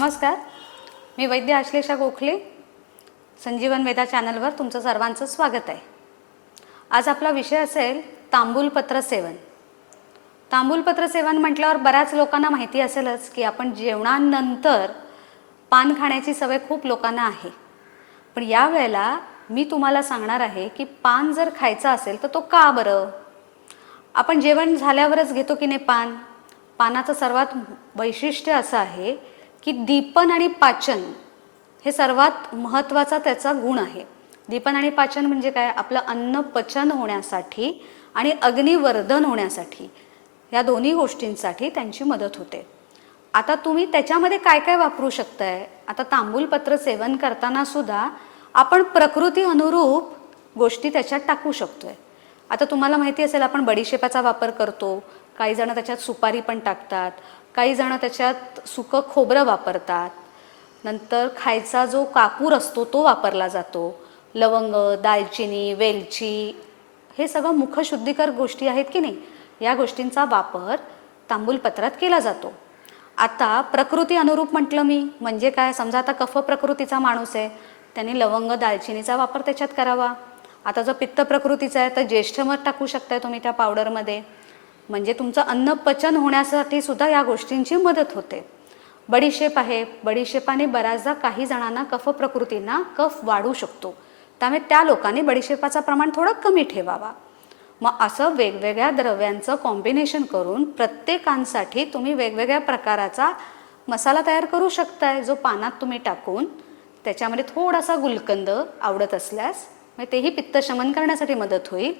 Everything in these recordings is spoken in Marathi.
नमस्कार. मी वैद्य आश्लेषा गोखले संजीवन वेदा चॅनलवर तुमचं सर्वांचं स्वागत आहे. आज आपला विषय असेल तांबूलपत्र सेवन. तांबूलपत्र सेवन म्हटल्यावर बऱ्याच लोकांना माहिती असेलच की आपण जेवणानंतर पान खाण्याची सवय खूप लोकांना आहे. पण यावेळेला मी तुम्हाला सांगणार आहे की पान जर खायचं असेल तर तो का बरं? आपण जेवण झाल्यावरच घेतो की नाही पान? पानाचं सर्वात वैशिष्ट्य असं आहे की दीपन आणि पाचन हे सर्वात महत्त्वाचा त्याचा गुण आहे. दीपन आणि पाचन म्हणजे काय? आपलं अन्न पचन होण्यासाठी आणि अग्निवर्धन होण्यासाठी. या दोन्ही गोष्टींसाठी त्यांची मदत होते. आता तुम्ही त्याच्यामध्ये काय काय वापरू शकताय? आता तांबूलपत्र सेवन करताना सुद्धा आपण प्रकृती अनुरूप गोष्टी त्याच्यात टाकू शकतोय. आता तुम्हाला माहिती असेल आपण बडीशेपाचा वापर करतो. काही जण त्याच्यात सुपारी पण टाकतात. काही जण त्याच्यात सुकं खोबरं वापरतात. नंतर खायचा जो कापूर असतो तो वापरला जातो. लवंग दालचिनी वेलची हे सगळं मुखशुद्धीकर गोष्टी आहेत की नाही? या गोष्टींचा वापर तांबूलपत्रात केला जातो. आता प्रकृती अनुरूप म्हटलं मी म्हणजे काय? समजा आता कफ प्रकृतीचा माणूस आहे त्यांनी लवंग दालचिनीचा वापर त्याच्यात करावा. आता जो पित्त प्रकृतीचा आहे तर ज्येष्ठ मध टाकू शकताय तुम्ही त्या पावडरमध्ये म्हणजे तुमचं अन्न पचन होण्यासाठी सुद्धा या गोष्टींची मदत होते. बडीशेप आहे. बडीशेपाने बऱ्याचदा काही जणांना कफ प्रकृतींना कफ वाढू शकतो. त्यामुळे त्या लोकांनी बडीशेपाचं प्रमाण थोडं कमी ठेवावा. मग असं वेगवेगळ्या द्रव्यांचं कॉम्बिनेशन करून प्रत्येकांसाठी तुम्ही वेगवेगळ्या प्रकाराचा मसाला तयार करू शकताय. जो पानात तुम्ही टाकून त्याच्यामध्ये थोडासा गुलकंद आवडत असल्यास मग तेही पित्त शमन करण्यासाठी मदत होईल.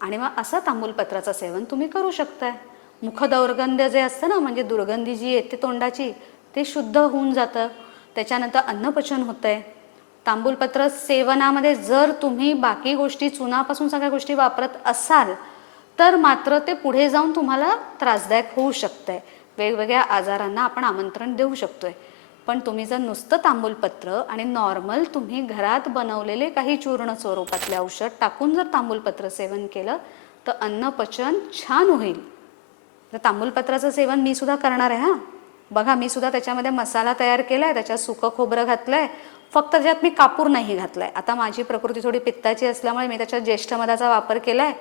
आणि मग असं तांबूलपत्राचं सेवन तुम्ही करू शकताय. मुखदौर्गंध्य जे असतं ना म्हणजे दुर्गंधी जी येते तोंडाची ते शुद्ध होऊन जातं. त्याच्यानंतर अन्नपचन होतं आहे तांबूलपत्र सेवनामध्ये जर तुम्ही बाकी गोष्टी चुनापासून सगळ्या गोष्टी वापरत असाल तर मात्र ते पुढे जाऊन तुम्हाला त्रासदायक होऊ शकतं आहे वेगवेगळ्या आजारांना आपण आमंत्रण देऊ शकतो आहे पण तुम्ही जर नुसतं तांबूलपत्र आणि नॉर्मल तुम्ही घरात बनवलेले काही चूर्ण स्वरूपातले औषध टाकून जर तांबूलपत्र सेवन केलं तर अन्नपचन छान होईल. तर तांबूलपत्राचं सेवन मी सुद्धा करणार आहे हां. बघा मी सुद्धा त्याच्यामध्ये मसाला तयार केला आहे त्याच्यात सुकं खोबरं घातलं आहे फक्त त्याच्यात मी कापूर नाही घातला आहे आता माझी प्रकृती थोडी पित्ताची असल्यामुळे मी त्याच्यात ज्येष्ठ मधाचा वापर केला आहे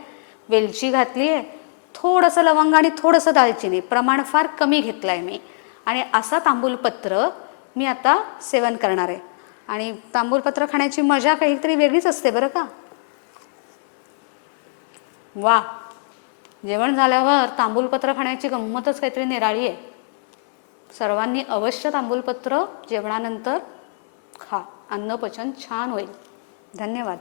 वेलची घातली आहे थोडंसं लवंग आणि थोडंसं दालचिनी प्रमाण फार कमी घेतलं आहे मी. आणि असा तांबूलपत्र मी आता सेवन करणार आहे. आणि तांबूलपत्र खाण्याची मजा काहीतरी वेगळीच असते बरं का? वा जेवण झाल्यावर तांबूलपत्र खाण्याची गंमतच काहीतरी निराळी आहे. सर्वांनी अवश्य तांबूलपत्र जेवणानंतर खा. अन्नपचन छान होईल. धन्यवाद.